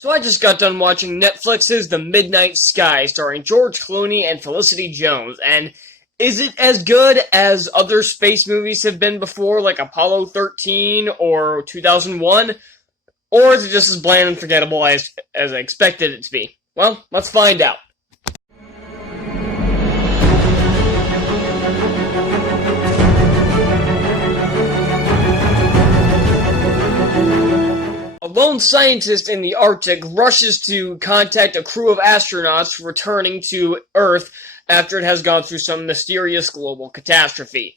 So I just got done watching Netflix's The Midnight Sky, starring George Clooney and Felicity Jones, and is it as good as other space movies have been before, like Apollo 13 or 2001, or is it just as bland and forgettable as I expected it to be? Well, let's find out. A lone scientist in the Arctic rushes to contact a crew of astronauts returning to Earth after it has gone through some mysterious global catastrophe.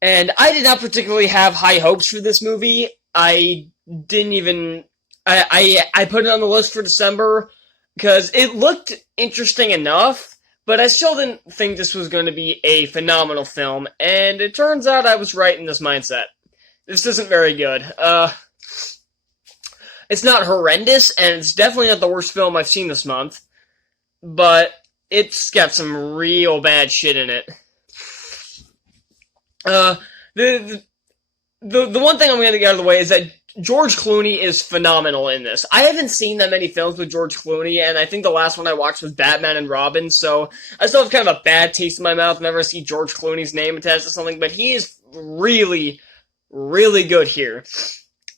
And I did not particularly have high hopes for this movie. I didn't even... I put it on the list for December because it looked interesting enough, but I still didn't think this was going to be a phenomenal film, and it turns out I was right in this mindset. This isn't very good. It's not horrendous, and it's definitely not the worst film I've seen this month, but it's got some real bad shit in it. The one thing I'm going to get out of the way is that George Clooney is phenomenal in this. I haven't seen that many films with George Clooney, and I think the last one I watched was Batman and Robin, so I still have kind of a bad taste in my mouth whenever I see George Clooney's name attached to something, but he is really, really good here.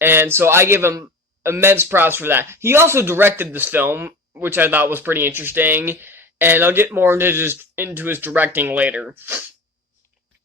And so I give him immense props for that. He also directed this film, which I thought was pretty interesting, and I'll get more into his directing later.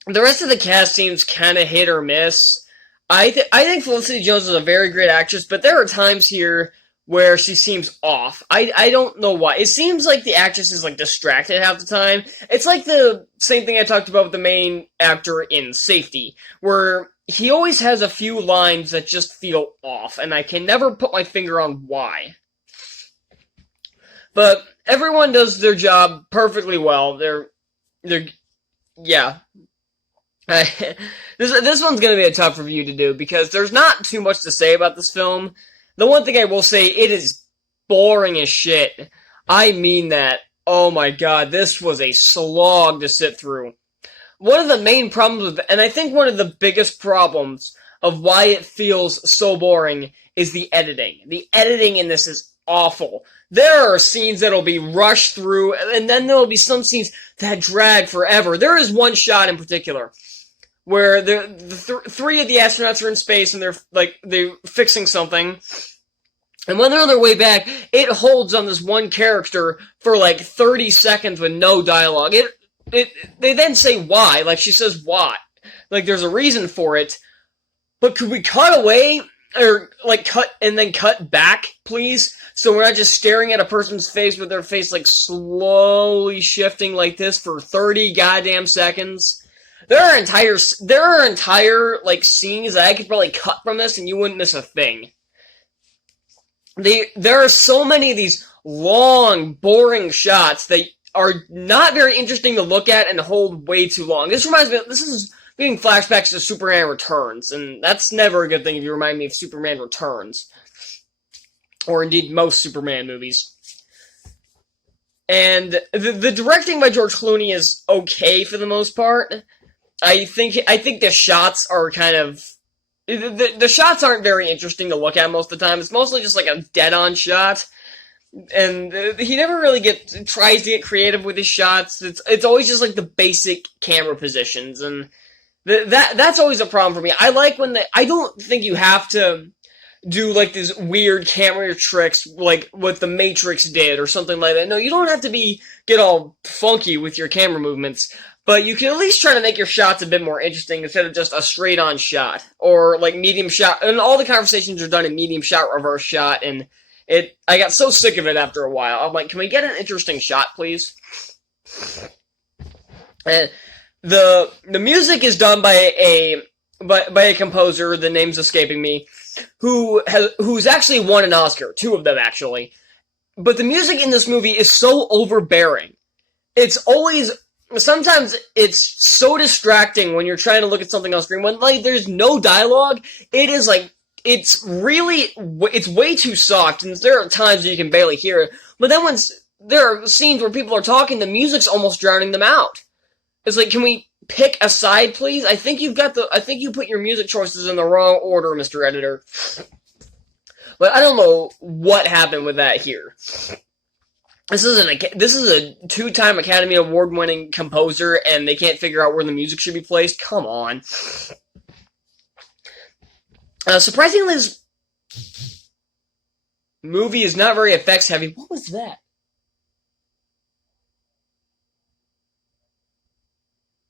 The rest of the cast seems kind of hit or miss. I think Felicity Jones is a very great actress, but there are times here where she seems off. I don't know why. It seems like the actress is, like, distracted half the time. It's like the same thing I talked about with the main actor in Safety, where he always has a few lines that just feel off, and I can never put my finger on why. But everyone does their job perfectly well. Yeah. This one's gonna be a tough review to do, because there's not too much to say about this film. The one thing I will say, it is boring as shit. I mean that. Oh my god, this was a slog to sit through. One of the main problems with, and I think one of the biggest problems of why it feels so boring, is the editing. The editing in this is awful. There are scenes that'll be rushed through, and then there'll be some scenes that drag forever. There is one shot in particular where three of the astronauts are in space and they're fixing something. And when they're on their way back, it holds on this one character for like 30 seconds with no dialogue. They then say why, like she says why. Like there's a reason for it. But could we cut away, or like cut and then cut back, please? So we're not just staring at a person's face with their face like slowly shifting like this for 30 goddamn seconds. There are entire like scenes that I could probably cut from this and you wouldn't miss a thing. There are so many of these long, boring shots that are not very interesting to look at and hold way too long. This is giving flashbacks to Superman Returns, and that's never a good thing if you remind me of Superman Returns. Or indeed most Superman movies. And the directing by George Clooney is okay for the most part. I think the shots are kind of... The shots aren't very interesting to look at most of the time. It's mostly just like a dead-on shot. And he never really tries to get creative with his shots. It's always just like the basic camera positions. And that's always a problem for me. I like when I don't think you have to do like these weird camera tricks like what The Matrix did or something like that. No, you don't have to get all funky with your camera movements. But you can at least try to make your shots a bit more interesting instead of just a straight-on shot. Or, like, medium shot. And all the conversations are done in medium shot, reverse shot, and I got so sick of it after a while. I'm like, can we get an interesting shot, please? And the music is done by a composer, the name's escaping me, who's actually won an Oscar. 2 of them, actually. But the music in this movie is so overbearing. Sometimes it's so distracting when you're trying to look at something on screen. When, like, there's no dialogue, it's way too soft, and there are times that you can barely hear it. But then there are scenes where people are talking, the music's almost drowning them out. It's like, can we pick a side, please? I think you put your music choices in the wrong order, Mr. Editor. But I don't know what happened with that here. This is a two-time Academy Award-winning composer, and they can't figure out where the music should be placed. Come on. Surprisingly, this movie is not very effects-heavy. What was that?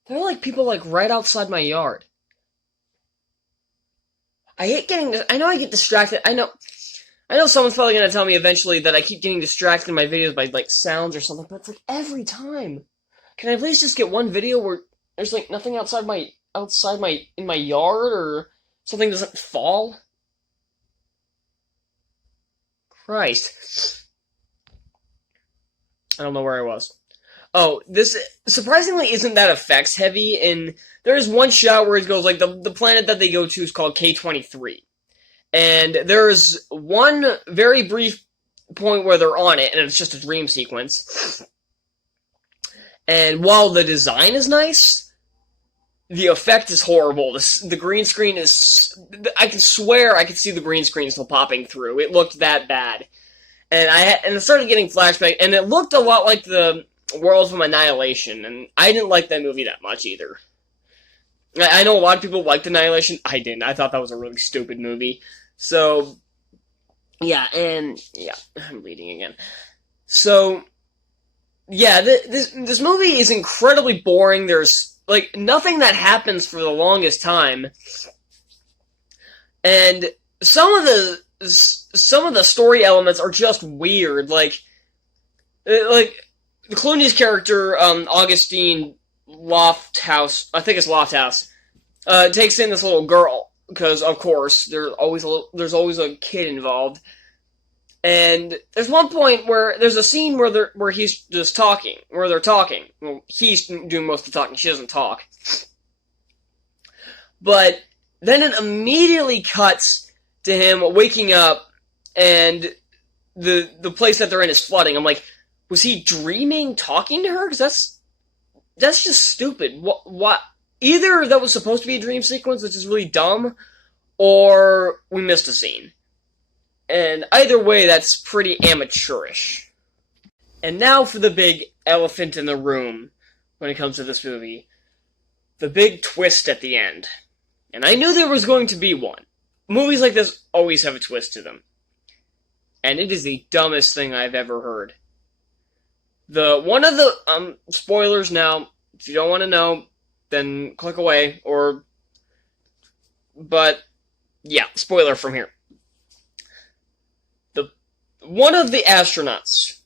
There are like people like right outside my yard. I hate getting. I know I get distracted. I know someone's probably gonna tell me eventually that I keep getting distracted in my videos by like sounds or something, but it's like every time. Can I please just get one video where there's like nothing outside my in my yard or something doesn't fall? Christ. I don't know where I was. Oh, this surprisingly isn't that effects heavy, and there's one shot where it goes like the planet that they go to is called K-23. And there's one very brief point where they're on it, and it's just a dream sequence. And while the design is nice, the effect is horrible. The green screen is... I can swear I could see the green screen still popping through. It looked that bad. And I started getting flashbacks, and it looked a lot like the World from Annihilation, and I didn't like that movie that much either. I know a lot of people liked Annihilation. I didn't. I thought that was a really stupid movie. So, yeah, I'm bleeding again. So, yeah, this movie is incredibly boring. There's, like, nothing that happens for the longest time. And some of the story elements are just weird. Like Clooney's character, Augustine Lofthouse, I think it's Lofthouse, takes in this little girl. Because, of course, there's always a kid involved. And there's one point where there's a scene where he's just talking, where they're talking. Well, he's doing most of the talking, she doesn't talk. But then it immediately cuts to him waking up, and the place that they're in is flooding. I'm like, was he dreaming talking to her? Because that's just stupid. What? Either that was supposed to be a dream sequence, which is really dumb, or we missed a scene. And either way, that's pretty amateurish. And now for the big elephant in the room when it comes to this movie. The big twist at the end. And I knew there was going to be one. Movies like this always have a twist to them. And it is the dumbest thing I've ever heard. One of the, spoilers now, if you don't want to know, then click away, but, yeah, spoiler from here. One of the astronauts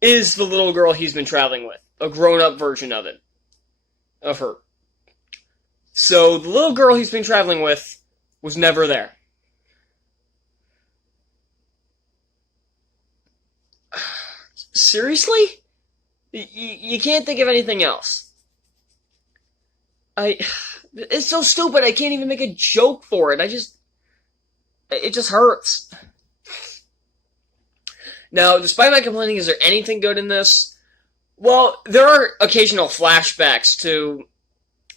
is the little girl he's been traveling with, a grown-up version of her. So, the little girl he's been traveling with was never there. Seriously? You can't think of anything else. It's so stupid, I can't even make a joke for it. It just hurts. Now, despite my complaining, is there anything good in this? Well, there are occasional flashbacks to,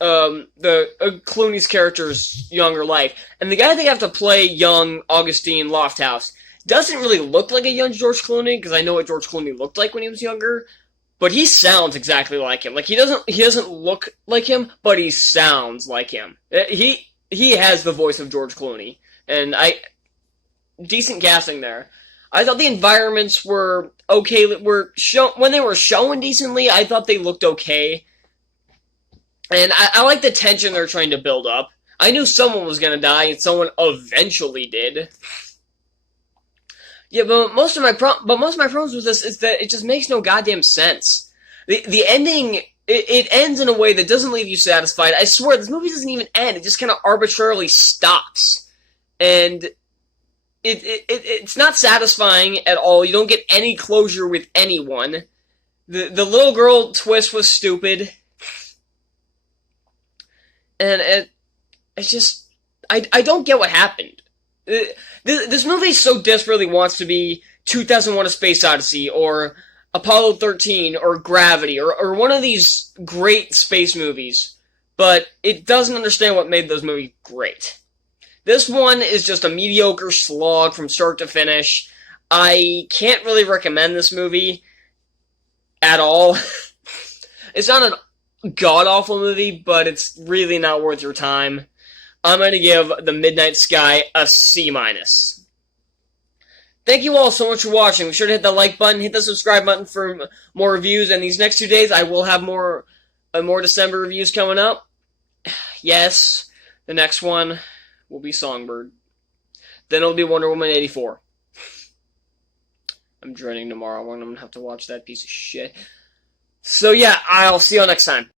Clooney's character's younger life. And the guy they have to play young Augustine Lofthouse doesn't really look like a young George Clooney, because I know what George Clooney looked like when he was younger. But he sounds exactly like him. Like, he doesn't look like him, but he sounds like him. He has the voice of George Clooney. And decent casting there. I thought the environments were okay, when they were shown decently, I thought they looked okay. And I like the tension they're trying to build up. I knew someone was gonna die, and someone eventually did. Yeah, but most of my problems with this is that it just makes no goddamn sense. The ending, it ends in a way that doesn't leave you satisfied. I swear, this movie doesn't even end. It just kind of arbitrarily stops. And it's not satisfying at all. You don't get any closure with anyone. The little girl twist was stupid. And it's just... I don't get what happened. This movie so desperately wants to be 2001: A Space Odyssey, or Apollo 13, or Gravity, or one of these great space movies, but it doesn't understand what made those movies great. This one is just a mediocre slog from start to finish. I can't really recommend this movie at all. It's not a god-awful movie, but it's really not worth your time. I'm going to give The Midnight Sky a C-. Thank you all so much for watching. Be sure to hit the like button, hit the subscribe button for more reviews, and these next 2 days I will have more December reviews coming up. Yes, the next one will be Songbird. Then it'll be Wonder Woman 84. I'm dreading tomorrow when I'm going to have to watch that piece of shit. So yeah, I'll see you all next time.